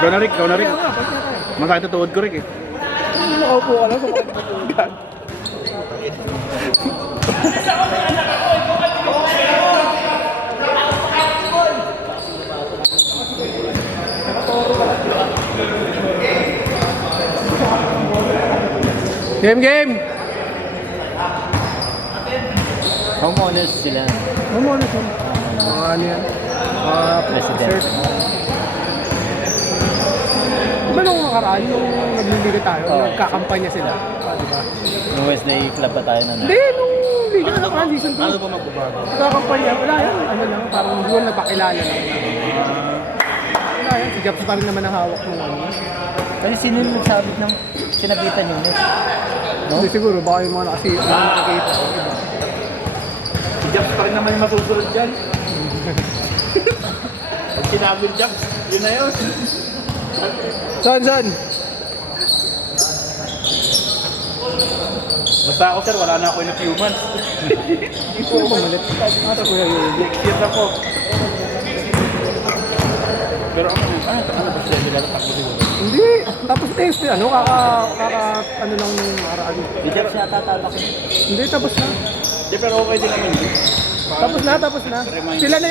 Ikaw na Rick, ikaw na Rick. Masakit ang tuhod ko Rick eh. Nakaupo ka lang sa mga game! Homeowners sila. Homeowners yun. Mga ano yan? President. Diba nung nakaraan, nung nagliliga tayo, nagkakampanya sila? Diba? Nung Wednesday club ba tayo na? Hindi, nung liga na nakaraan, season 2. Ano ba magbabago? Nagkakampanya, wala yan. Ano lang, parang doon nagpakilala lang. Wala yan, si Japs pa rin naman ang hawak ng ano. Kasi sino yung nagsabit ng sinabitan yun eh? No? Hindi siguro, baka yung mga nakakita. Si Japs pa rin naman yung masusunod dyan. Pag sinabi yung Japs, yun na yun. Saan? Basta ako sir, wala na ako in a few months. Hindi po pumalit. Ata kuya yun. Next year na po. Pero ano ba sila nila takbo siguro? Hindi. Tapos test ano, ano lang nung nakaraan. Di Japs yata tatak. Hindi, tapos na. Hindi, pero okay din naman yun. Tapos na. Sila na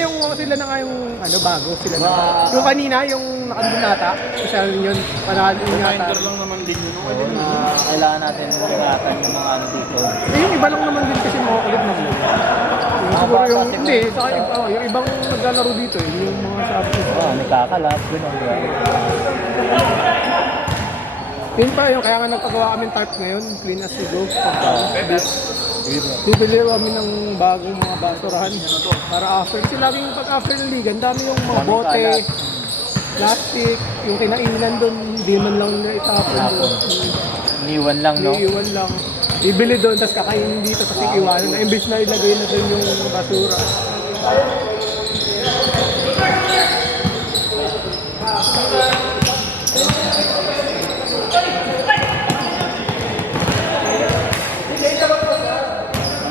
nga yung ano, bago. Sila na. Yung kanina, yung nakandun nata. Social yun, panalo yung nata. Reminder lang naman din yun. Oo, na kailangan natin ingatan yung mga ano dito. Eh, yung iba lang naman din kasi mga kulit na mo. Siguro yung, hindi, saka yung ibang naglalaro dito, yung mga sabi ko. Oo, may kakalat, gano'n. Yun pa, yung kaya nga nagpagawa kami tarp ngayon, clean as you go. Bibili kami ng bagong mga basurahan para after. Kasi laging pag after ng liga, ang dami yung mga bote, plastic, yung kinainan doon, hindi man lang nila itapon doon. Iniwan lang, no? Iiwan lang. Bibili doon, tapos kakainin dito, tapos iiwanan na. Imbis na ilagay na doon yung basura.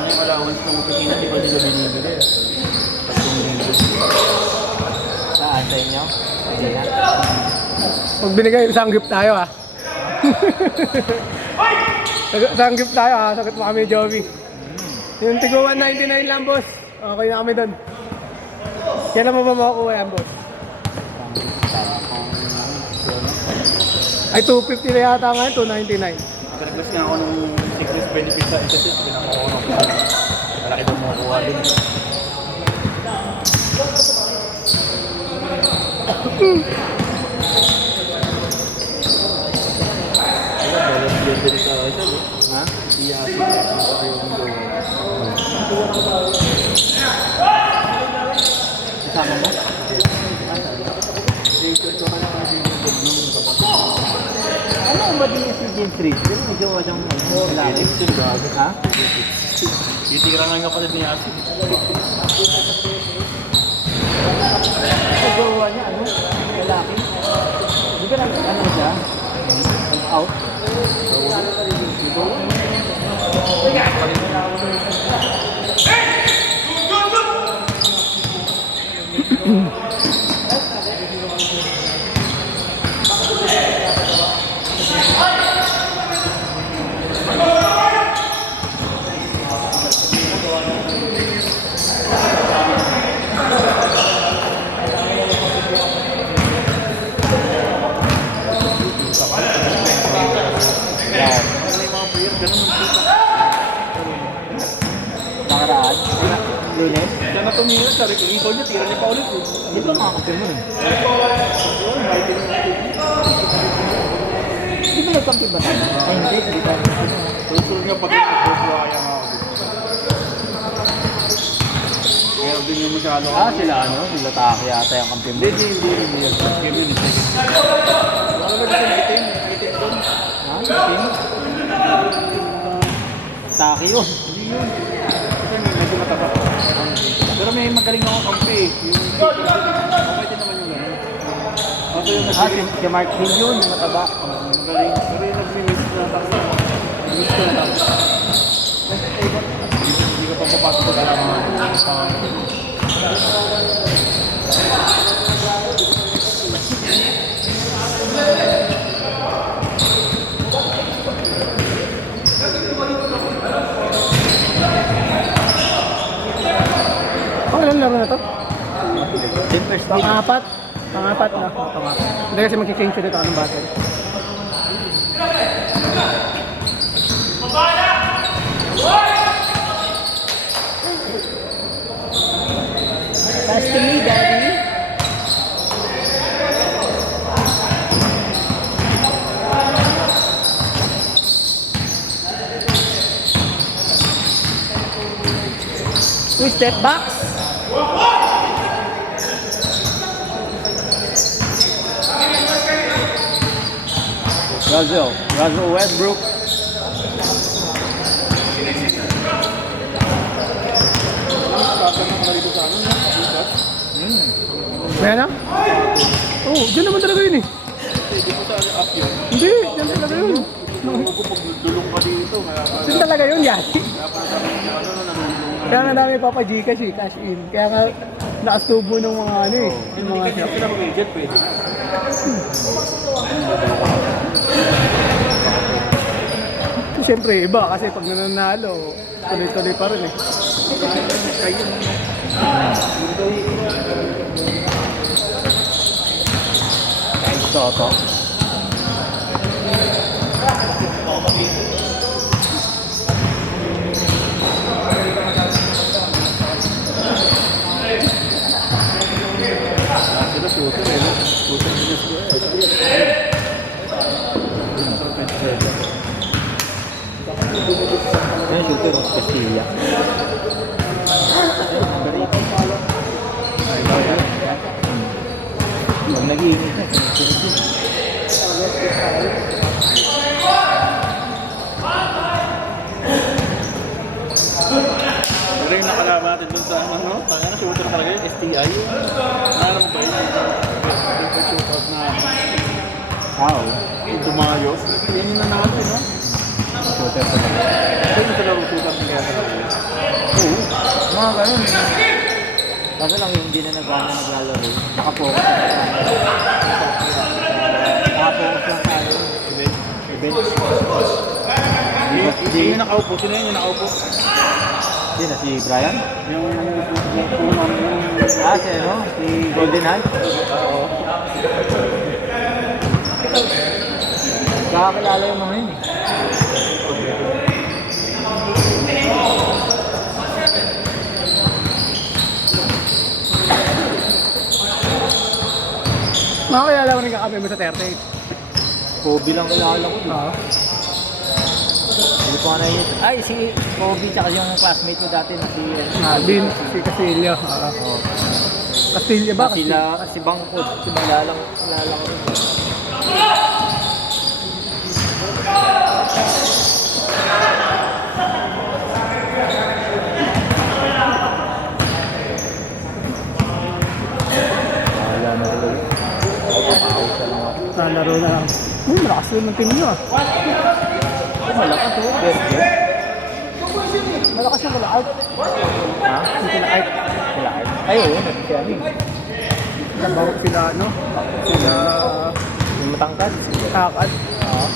Yung allowance ng opisina, di ba nila binibili? Saan sa inyo? Hindi na. Pag binigay, isang gift tayo ha. Isang gift tayo ha, sagot mo kami Jovi. Yung tigo 199 lang boss. Okay na kami doon. Kailan mo ba makukuha yan boss? Ay 250 na yata ngayon, 299. Nag-request nga ako ng sickness benefits sa isa sabi na ako ng malaki daw makukuha din. Balance din din sa isa. Ha? Iyasi yung Isama mo? Ano ba din si James Reed? Medyo walang lalaki. Ha? Titira nga kapatid ni Yasi. Sa gawa niya, ano? Lalaki. Hindi ka lang, ano siya? Out? Nakaraan? Lunes? Diyan na tumingin sa recording call niya, tira niya pa ulit. Di ba makakapin mo nun? Di ba nagkampi ba tayo? Ay hindi, hindi tayo. Tutul nga pag nagbubuhaya nga ako. Kaya din yung masyado. Sila ano? Sila Taki yata yung kampi mo. Hindi. Game yun. Wala ba dito meeting? Meeting doon? Ha? Kampi? Taki yun. Hindi yun. Kasi medyo mataba. Pero may magaling ako kampi. Yung okay din naman yung gano'n. Ako yung Si Mark Hill yun, yung mataba. magaling. Pero yung nag-miss na taksa. Miss ko na taksa. Hindi ka pa papasok sa kalaman. Silver Steel. Pang-apat. Pang-apat na. Pang-apat. Hindi kasi mag-change ulit ako ng battery. Pass to me, daddy. Two step backs. Russell Westbrook. Kaya na? Oo, dyan naman talaga yun eh. Hindi mo sa up yun. Hindi, dyan talaga yun. Pag dulong ka dito, Dyan talaga yun, yati. Kaya nga dami papa Gcash eh, cash in. Kaya nga nakastubo ng mga ano eh. Yung mga Hindi ka mag-jet pwede. So, siyempre iba kasi pag nananalo, tuloy-tuloy pa rin eh. Toto. Sila shooter eh. Shooter nila sila. Yan, shooter of Castilla. Pag nag-iinit na, Pero yung nakalaban natin dun sa ano, tanga na shooter talaga yun, STI. Alam mo ba yun? Yung shootout na How? yung tumayos. Yan yung nanalo, no? Shooter talaga. Ito yung talagang shootout na kaya talaga. Oo. Mga ganun. Kaso lang yung hindi na naglalaro. Nakapokus lang tayo. Nakapokus lang tayo. Event. Yung nakaupo, sino yun yung nakaupo? Hindi na si Brian? Yung unang Si ano? Si Golden Hand? Oo. Kakakilala yung mga yun eh. Makakilala ko rin kakapin mo sa 38. Kobe lang kilala ko. Oo. Hindi ko na yun. Ay, si Kobe tsaka yung classmate mo dati na si... Bin, si Castillo. Oo. Castillo ba? Sila, si Bangkod. Si Banglalang kilala ko rin. Wala na rin. Out na lang ako. Nalaro na lang. Uy, malakas yun ng team nyo ah. Malakas to. Best. Malakas yung kala-out. Ha? Yung kala-out. Sila Art. Ay, oo. Nagkiyami. Nabawag sila ano. Sila Yung matangkad. kakad. Oo.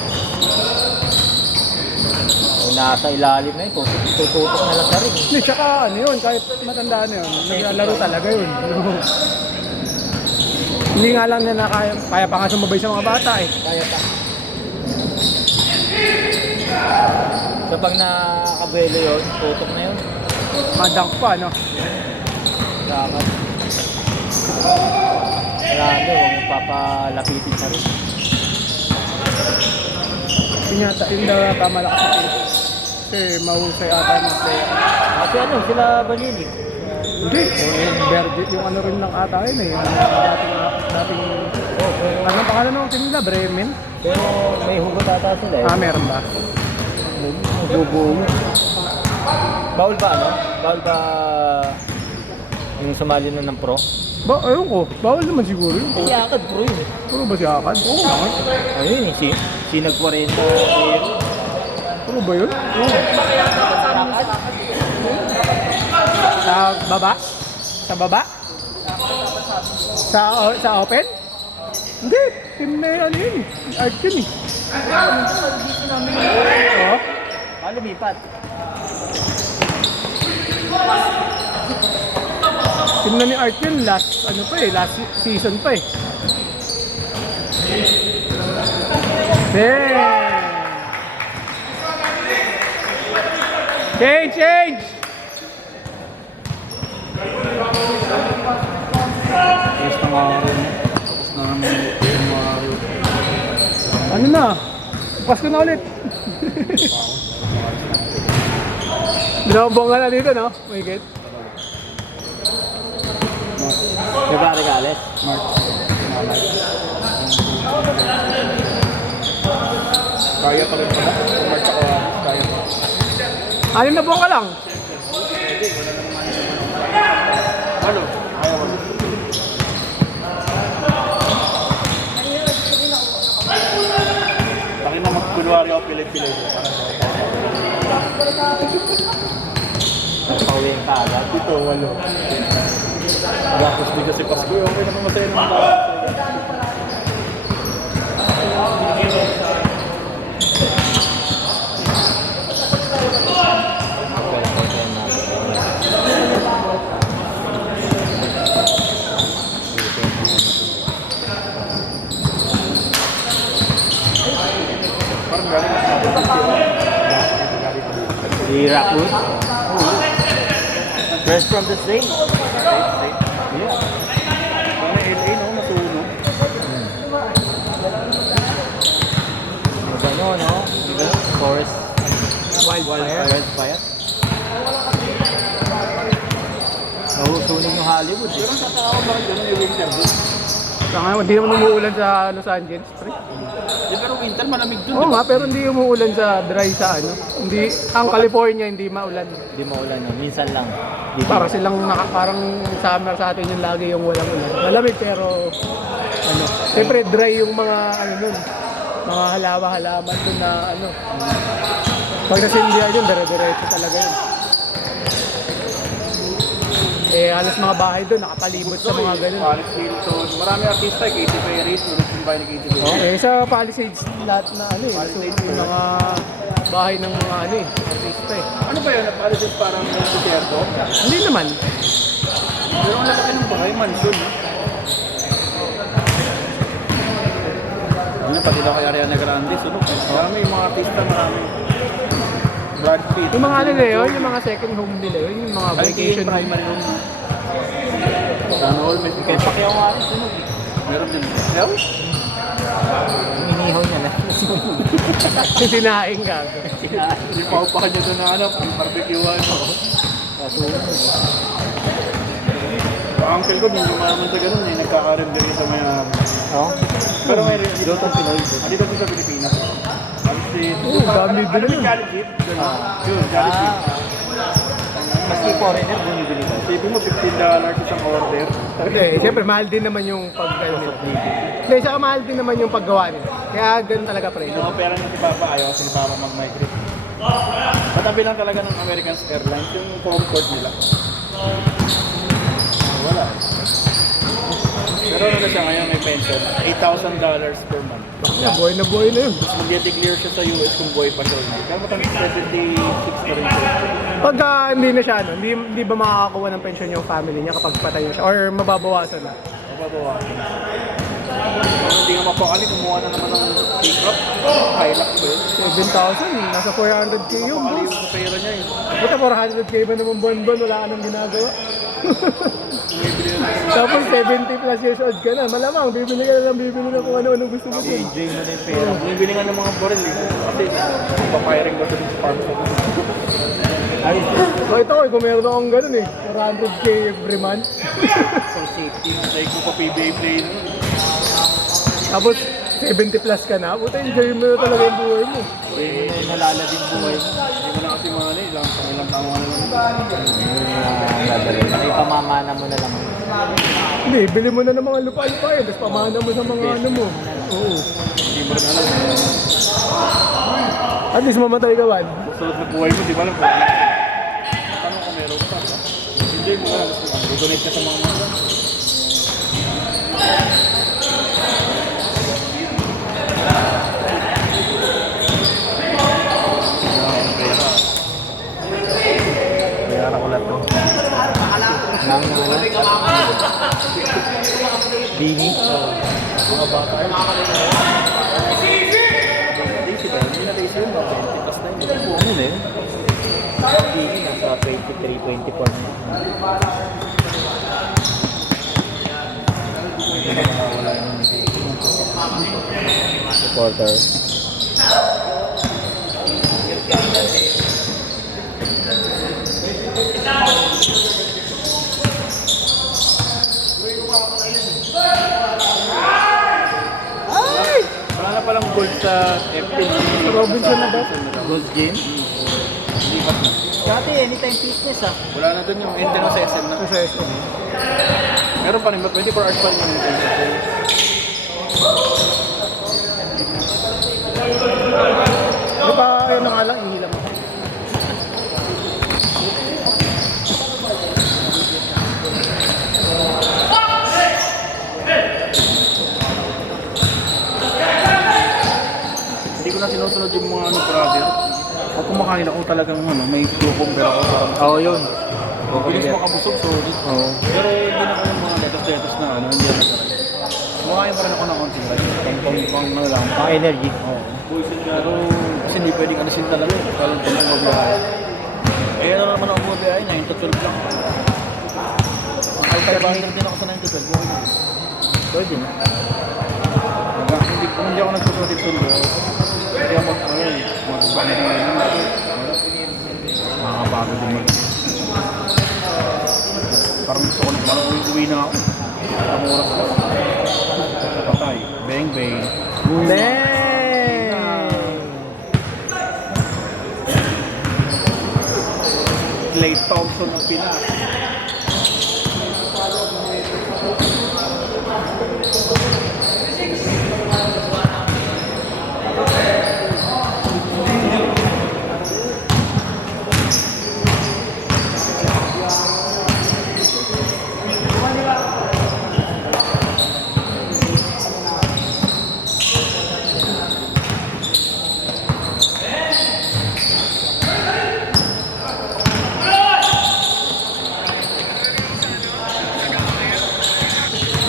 Yung nasa ilalim na ito. Tututok na lang sa rin. Hindi, tsaka ano yun, kahit matanda na yun, naglalaro talaga yun. Hindi nga lang na kaya pa nga sumabay sa mga bata eh. Kaya pa. So pag nakakabuelo yun, tutok na yun. Madunk pa, no? Dapat. Marami, huwag mong papalapitin sa rin. Yung tama lang kasi. Kasi mahusay ata yung mga player. Kasi ano, sila Banili. Hindi, yung Verde, yung ano rin lang ata yun eh. Yung dating, Oh, pero, anong pangalan ng team nila? Bremen? pero may hugot ata sila eh. Meron ba? Bubuo mo. Bawal ba ano? Bawal ba yung sumali na ng pro? Ayun ko, bawal naman siguro yun. Ay, yakad pro yun. Puro ba si Akad? Oo naman. Ayun eh, si nag-40 pero. Puro ba yun? Sa baba? Sa baba? Sa open? Hindi, team na ano yun eh. Art yun eh. Oo. Paano lumipat? Tingnan ni Art yun, last season pa eh. Change! Tapos na mga araw na. Tapos na naman yung mga araw. Ano na? Pasko na ulit. Dalawang bongga na dito, no? May get. February ka alis? March. Kaya pa rin pala. Kung March ako, kaya pa. 6 na bongga lang. Ano? Ayaw ko. Takin na magkunwari ako pilit-pilit. Pauwiin ka agad. Dito, walo. Gapos din kasi Pasko. Okay naman masaya naman tayo. Parang galing na Di Rockwood? Fresh from the state? Yeah. Parang LA, no? Masuno. Ano, no? Diba? Forest Wildfire. Nahusunin yung Hollywood eh. Pero tataka ko bakit gano'n yung winter doon. Hindi naman umuulan sa Los Angeles, pre. Pero winter malamig doon. Oo nga, pero hindi umuulan sa dry sa ano. Hindi, ang California hindi maulan. Hindi maulan no? Minsan lang. Di Para silang parang summer sa atin yung lagi yung walang ulan. Malamig pero ano, siyempre dry yung mga ano nun, mga halaman dun na ano. Pag nasindihan yun, dire-diretso talaga yun. Eh, halos mga bahay doon, nakapalibot sa mga ganun. Paris Hilton. Marami artista, Katy Perry, tulad yung bahay ni Katy Perry. Eh, sa Palisades lahat na ano eh, yung mga bahay ng mga ano eh, artista eh. Ano ba yun? Paris is parang desierto? Hindi naman. Pero ang lalaki ng bahay, mansion. Ano, pati daw kay Ariana Grande, sunog. Marami yung mga artista, marami. Brad Pitt. Yung mga ano na yun, yung mga second home nila yun, yung mga vacation home. primary home. Sana all, may Kaya Pacquiao nga rin sunog eh. meron din. Hell? Yung inihaw niya na. Sinaing ka. Yung paupahan niya doon na ano, yung barbecue-an. Kasunog. Ang uncle ko, nung lumaman sa ganun, eh, nagkakarimder sa may Oo? pero may dito sa Pinoy. Dito sa Pilipinas. Dami din yun. Jollibee. Yun, Jollibee. Maski foreigner, bumibili ka. Sabi mo, $15 isang order. Hindi, siyempre mahal din naman yung pagkain nila. Hindi, saka mahal din naman yung paggawa nila. Kaya ganun talaga pre. Yung pera ng si Papa, ayaw kasi ni Papa mag-migrate. Patabi lang talaga ng American Airlines yung comfort nila. Wala. Pero ano na siya ngayon, may pension. $8,000 per month. Buhay na yun. Tapos mag-declare siya sa US kung buhay pa siya. Kaya matang 76 pa rin siya. Pagka hindi na siya, ano, hindi ba makakakuha ng pension yung family niya kapag patay na siya? Or mababawasan na? Mababawasan. Kung hindi nga mapakali, kumuha na naman ng pick-up. Hilux ba yun? 7,000, nasa 400k yun, Mapakali boss. yung pera niya eh. Buta 400k ba naman buwan-buwan, wala ka nang ginagawa. Bumibili na ng Tapos 70 plus years old ka na, malamang bibili ka na kung ano-ano gusto mo din. AJ mo na yung pera. bumibili nga ng mga baril eh. Kasi papayaring ba ito sa farm sa Ay, So ito, kung meron akong ganun eh, 400k every month. so safety. like mo pa PBA play na. Tapos 70 plus ka na, buta enjoy mo na talaga yung buhay mo. Hindi mo na yung nalala din buhay mo. Hindi mo na kasi mga ano, ilang taon na lang. Ipamamana mo na lang. Hindi, bili mo na ng mga lupa-lupa tapos pamana mo sa mga ano mo. Oo. Hindi mo rin alam. At least mamatay ka man. Susunod na buhay mo, di ba alam kung ano? Tanong kung meron pa. Enjoy mo na. Donate ka sa mga mga. Pera ko lang to. Nang Bini. Mga bata yun. Daisy ba? Hindi na Daisy yun. 20 plus na yun. Ano na yun? Bini nasa 23, 24 na. Supporter. Wala na palang gold sa FP. Robinson na ba? Gold game? Lipat na. Dati anytime fitness ah. Wala na dun yung enter sa SM na. Sa SM. Meron pa rin ba? 24 hours pa rin yung enter. Ano pa, ayun na nga lang, ihilang mo. Hindi ko na sinusunod yung mga ano brother. Pag kumakain ako talagang ano, may cucumber ako parang Oo yun. bilis makabusog so Oo. pero hindi na ako yung mga letos-letos na ano, hindi na talaga. Kumakain pa rin ako ng konti like pang ano lang. Pang energy. Oo. Pero kasi hindi pwedeng alisin talaga eh. Lalo kung magbiyahe. Eh ano naman ako magbiyahe, 9 to 12 lang. Makakita din ako sa 9 to 12. Okay na. Pwede na. Kung hindi ako nagsusunod sundo, hindi ako makakapagod din mag parang gusto ko na parang uwi na ako. Ang oras ko. Patay. Bang bang. Clay Thompson ng Pinas.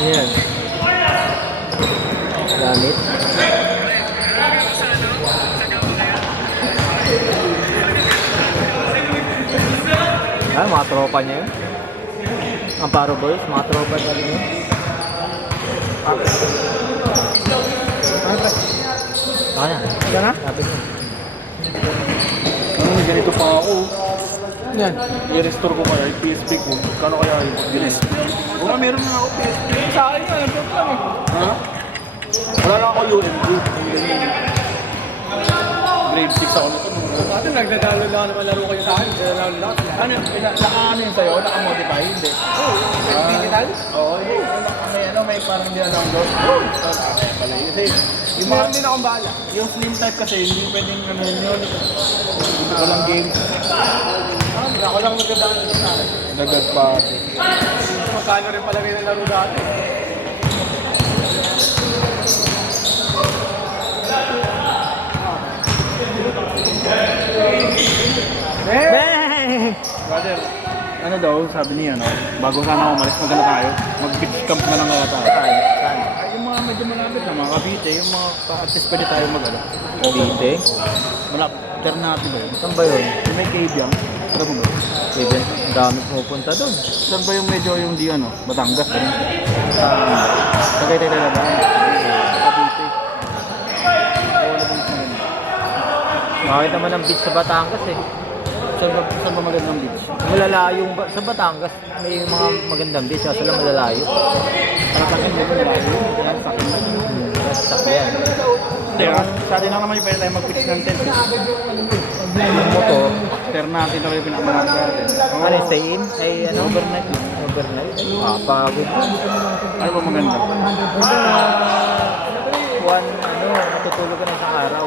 Ayan. Gamit. Ay, mga tropa niya yun. Amparo Boys, mga tropa niya rin yun. Kaya, Yan na? sabi niya. Ano, may ganito pa ako. Yan. I-restore ko kaya yung PSP ko. Kano kaya yung bilis? Wala, meron na ako PSP. Sa akin nga, nandun lang eh. Ha? Wala lang ako UMG. Grade 6 ako nito. Dati nagdadalo lang naman laro kayo sa akin. Nagdadalo lang. Ano yun sa'yo? Naka-modify? Hindi. Digital? Oo, hindi. May ano, may parang nila-download. Pala yun. Kasi yung mga, Meron din akong bahala. yung slim type kasi, hindi pwedeng ano yun. Hindi ko lang game. Ako lang nagdadalo sa akin. Dagad pa. Magkano rin pala kayo ng laro dati. Bang! Brother, ano daw, sabi niya, no? Bago sana ako umalis, maganda tayo. Mag-beach camp na lang kaya tayo. Ay, yung mga medyo malapit na, mga Cavite, yung mga at least pwede tayo mag-ano. Cavite? Malapit, natin ba yun? Saan ba yun? Yung may cave yan. Alam mo ba? Even, ang dami pumupunta doon. Saan ba yung medyo yung di ano? Batangas ba yun? Tagaytay talaga. Cavite. Bakit naman ang beach sa Batangas eh. Saan ba magandang beach? Malalayong sa Batangas, may mga magandang beach, kaso lang malalayo. Para sa akin, medyo malayo. Kaya sa akin. Sakyan. Kaya sa atin lang naman yung pwede tayo mag-pitch ng tent. Yung motor, Natin na yung pinakamalapit natin. ano, stay in? Ay, ano? Overnight. Overnight? Pagod. Ano ba maganda? One, ano, natutulog ka na isang araw.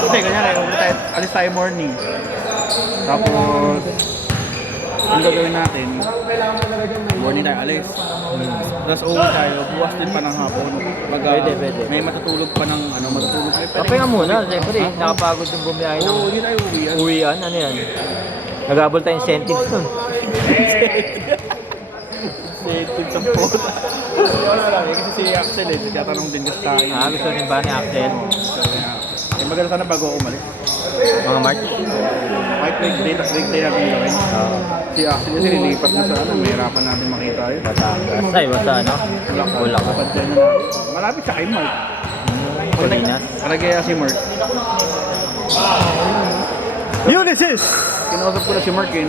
Kasi ganyan tayo, alis tayo morning. Tapos, ang gagawin natin, morning tayo alis. Tapos uwi tayo, buwas din pa ng hapon. Pwede. May matutulog pa ng, ano, matutulog tayo. Papahinga muna, siyempre. Nakapagod yung bumiyahe ng Oo, yun ay uwi yan. uwian. Ano yan? Nagabol tayong incentives nun. Pinsang po. Wala lang eh, kasi si Axel eh, nagtatanong din kasi tayo. Gusto rin ba ni Axel? Eh, maganda sana bago ako umalis. Mga Mark? Might break day natin gawin. Si Axel kasi nilipat na sa ano, mahirapan natin makita yun. Batangas. Ay, basta ano? Ulak. Kapag dyan na natin. Malapit sa kay Mark. Colinas. Palagaya si Mark. Ulysses! Kinausap ko na si Mark eh,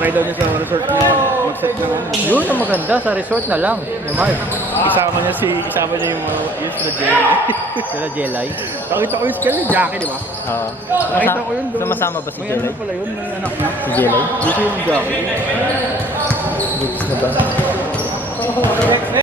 try daw niya sa resort niya mag-set ng ano. Yun ang maganda, sa resort na lang. Ni Mark. Isama niya yung mga yung sila Jelly. Sila Jelay. Nakita ko yung skill ni Jackie, di ba? Oo. Nakita ko yun doon. Sumasama ba si May Jelay? ano pala yun, may anak na. Si Jelay? Dito yung Jackie. Groups na ba?